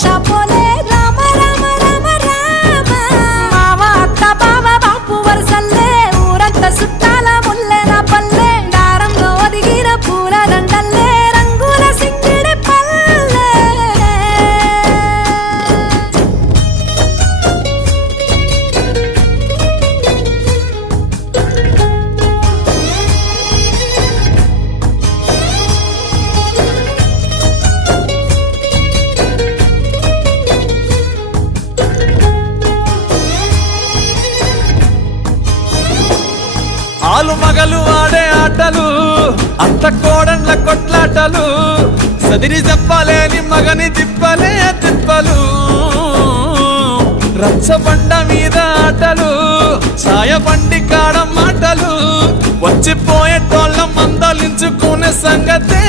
షాపోలే రామ రామ రామ రామ మావ అత్త బావ బాపు వరసల్లే ఊరంతా సుట్టాల ముల్లెల పల్లె దారంలో ఒదిగిన పూల దండల్లే రంగుల సింగిడి పల్లె ఆలు మగలు ఆడే ఆటలు అత్త కోడళ్ళ కొట్లాటలు సదిరి చెప్పలేని మగని తిప్పలే తిప్పలు రచ్చబండ మీద ఆటలు ఛాయ బండి కాడ మాటలు వచ్చిపోయేటోళ్ళ మందలించుకునే సంగతే